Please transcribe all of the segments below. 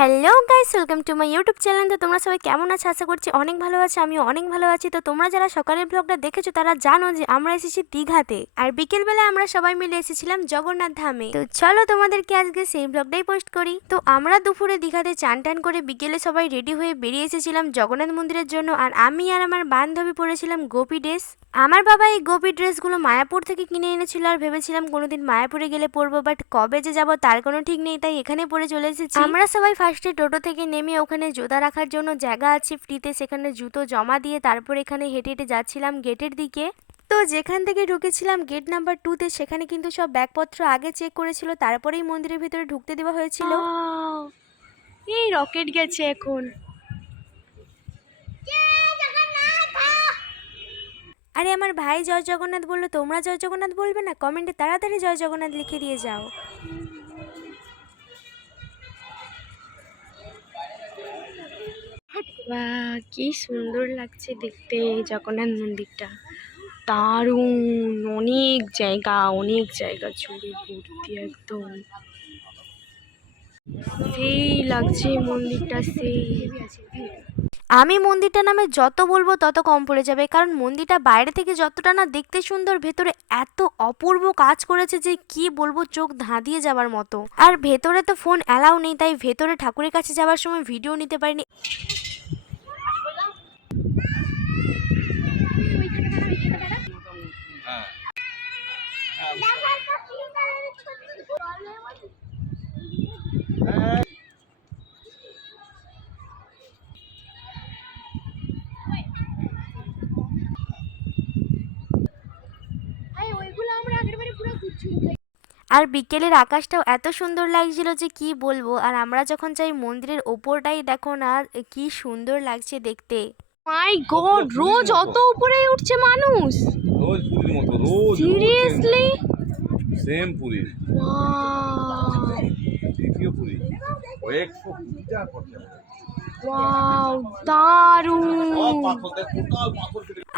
Hello guys, welcome to my YouTube channel. তো তোমরা সবাই কেমন আছো? আশা করছি অনেক ভালো আছো। আমিও অনেক ভালো আছি। তো তোমরা যারা সকালের ব্লগটা দেখেছো তারা জানো যে আমরা এসেছি দীঘাতে, আর বিকেলবেলা আমরা সবাই মিলে এসেছিলাম জগন্নাথ ধামে। তো চলো তোমাদেরকে আজকে সেই ব্লগটাই পোস্ট করি। তো আমরা দুপুরে দীঘাতে চান টান করে বিকেলে সবাই রেডি হয়ে বেরিয়ে এসেছিলাম জগন্নাথ মন্দিরের জন্য। আর আমি আর আমার বান্ধবী পরেছিলাম গোপী ড্রেস। আমার বাবা এই গোপী ড্রেসগুলো মায়াপুর থেকে কিনে এনেছিল, আর ভেবেছিলাম কোনোদিন মায়াপুরে গেলে পরবো, বাট কবে যে যাবো তার কোনো ঠিক নেই, তাই এখানে পরে চলে এসেছি। আমরা সবাই ফার্স্টে টোটো থেকে নেমে ওখানে জুতা রাখার জন্য জায়গা আছে ফ্রিতে, সেখানে জুতো জমা দিয়ে তারপর এখানে হেঁটে হেঁটে যাচ্ছিলাম গেটের দিকে। তো যেখান থেকে ঢুকেছিলাম গেট নাম্বার 2-তে, সেখানে কিন্তু সব ব্যাগপত্র আগে চেক করেছিল, তারপরেই মন্দিরের ভিতরে ঢুকতে দেওয়া হয়েছিল। এই রকেট গেছে এখন। আরে আমার ভাই জয় জগন্নাথ বললো, তোমরা জয় জগন্নাথ বলবে না? কমেন্টে তাড়াতাড়ি জয় জগন্নাথ লিখে দিয়ে যাও। বাহ, কি সুন্দর লাগছে দেখতে জগন্নাথ মন্দিরটা। দারুণ, অনেক জায়গা জুড়ে ভর্তি, একদম সেই লাগছে মন্দিরটা, সেই। আমি মন্দিরটা নামে যত বলবো তত কম পড়ে যাবে, কারণ মন্দিরটা বাইরে থেকে যতটা না দেখতে সুন্দর, ভেতরে এত অপূর্ব কাজ করেছে যে কি বলবো, চোখ ধাঁধিয়ে যাবার মতো। আর ভেতরে তো ফোন অ্যালাউ নেই, তাই ভেতরে ঠাকুরের কাছে যাওয়ার সময় ভিডিও নিতে পারিনি। আর বিকেলের আকাশটাও এত সুন্দর লাগছিল যে কি বলবো। আর আমরা যখন যাই মন্দিরের ওপরটাই দেখো না কি সুন্দর লাগছে দেখতে। মাই গড, রোজ অত উপরে উঠছে মানুষ, রোজ পুরীর মতো, রোজ সিরিয়াসলি সেম পুরী, দ্বিতীয় পুরী, 120 টা করতে হবে। ওয়াও, দারুণ।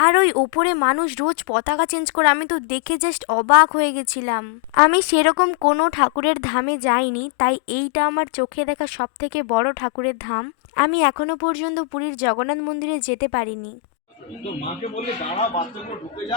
আর ওই উপরে মানুষ রোজ পতাকা চেঞ্জ করে, আমি তো দেখে জাস্ট অবাক হয়ে গেছিলাম। আমি সেরকম কোনো ঠাকুরের ধামে যাইনি, তাই এইটা আমার চোখে দেখা সব থেকে বড় ঠাকুরের ধাম। আমি এখনো পর্যন্ত পুরীর জগন্নাথ মন্দিরে যেতে পারিনি। মাকে বললে দাঁড়া, বাথরুমে ঢুকে যা।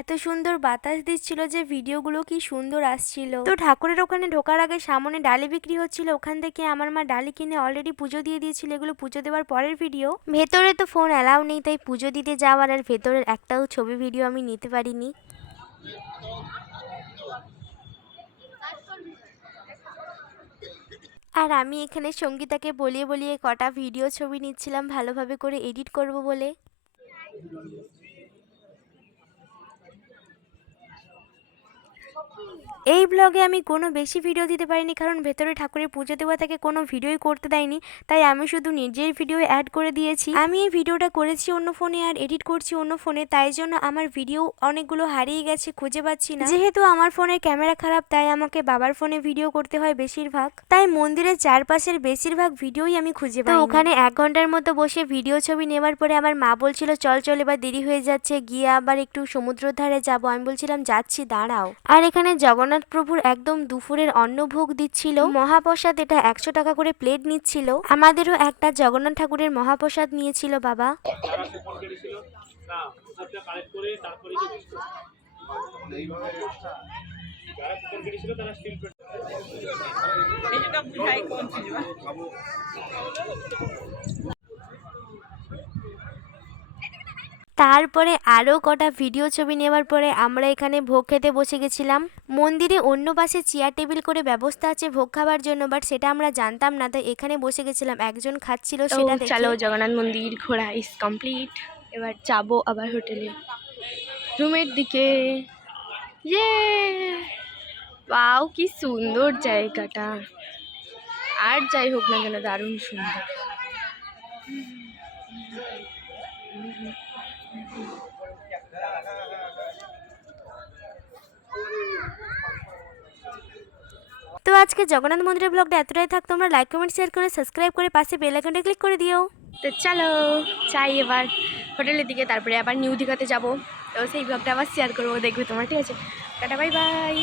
এত সুন্দর বাতাস দিচ্ছিল যে ভিডিওগুলো কি সুন্দর আসছিল। তো ঠাকুরের ওখানে ঢোকার আগে সামনে ডালি বিক্রি হচ্ছিল, ওখান থেকে আমার মা ডালি কিনে অলরেডি পুজো দিয়ে দিয়েছিল। এগুলো পুজো দেওয়ার পরের ভিডিও। ভেতরে তো ফোন অ্যালাউ নেই, তাই পুজো দিতে যাওয়ার আর ভেতরের একটাও ছবি ভিডিও আমি নিতে পারিনি। আর আমি এখানে সঙ্গীতাকে বলিয়ে বলিয়ে কটা ভিডিও ছবি নিচ্ছিলাম ভালোভাবে করে এডিট করব বলে। এই ব্লগে আমি কোনো বেশি ভিডিও দিতে পারিনি, কারণ ভেতরে ঠাকুরের পুজো দেওয়া থেকে কোনো ভিডিওই করতে দেয়নি, তাই আমি শুধু নিজের ভিডিও অ্যাড করে দিয়েছি। আমি এই ভিডিওটা করেছি অন্য ফোনে আর এডিট করছি অন্য ফোনে, তাই জন্য আমার ভিডিও অনেকগুলো হারিয়ে গেছে, খুঁজে পাচ্ছি না। যেহেতু আমার ফোনের ক্যামেরা খারাপ, তাই আমাকে বাবার ফোনে ভিডিও করতে হয় বেশিরভাগ, তাই মন্দিরের চারপাশের বেশিরভাগ ভিডিওই আমি খুঁজে পাই। তো ওখানে 1 ঘন্টার মতো বসে ভিডিও ছবি নেওয়ার পরে আমার মা বলছিল চল চল এবার দেরি হয়ে যাচ্ছে, গিয়ে আবার একটু সমুদ্রের ধারে যাব। আমি বলছিলাম যাচ্ছি, দাঁড়াও। আর এখানে জগন্নাথ প্রভুর একদম দুপুরের অন্নভোগ দিচ্ছিল, মহাপ্রসাদ। এটা 100 টাকা করে প্লেট নিচ্ছিল। আমাদেরও একটা জগন্নাথ ঠাকুরের মহাপ্রসাদ নিয়েছিল বাবা। তারপরে আরও কটা ভিডিও ছবি নেওয়ার পরে আমরা এখানে ভোগ খেতে বসে গেছিলাম। মন্দিরে অন্য পাশে চেয়ার টেবিল করে ব্যবস্থা আছে ভোগ খাবার জন্য, বাট সেটা আমরা জানতাম না, তাই এখানে বসে গেছিলাম। একজন খাচ্ছিল সেটা দেখে। চলো, জগন্নাথ মন্দির ঘোরা ইজ কমপ্লিট। এবার যাবো আবার হোটেলে, রুমের দিকে। ইয়ে, ওয়াও, কি সুন্দর জায়গাটা। আর যাই হোক না কেন, দারুণ সুন্দর। তো আজকে জগন্নাথ মন্দিরের ব্লগটা এতটাই থাক। তোমরা লাইক কমেন্ট শেয়ার করে সাবস্ক্রাইব করে পাশে বেল আইকনটা ক্লিক করে দিও। তো চলো যাই এবার হোটেলের দিকে, তারপরে আবার নিউ দীঘাতে যাব। তো সেই ব্লগটা আবার শেয়ার করবো, দেখবে তোমরা, ঠিক আছে? Tata, bye bye.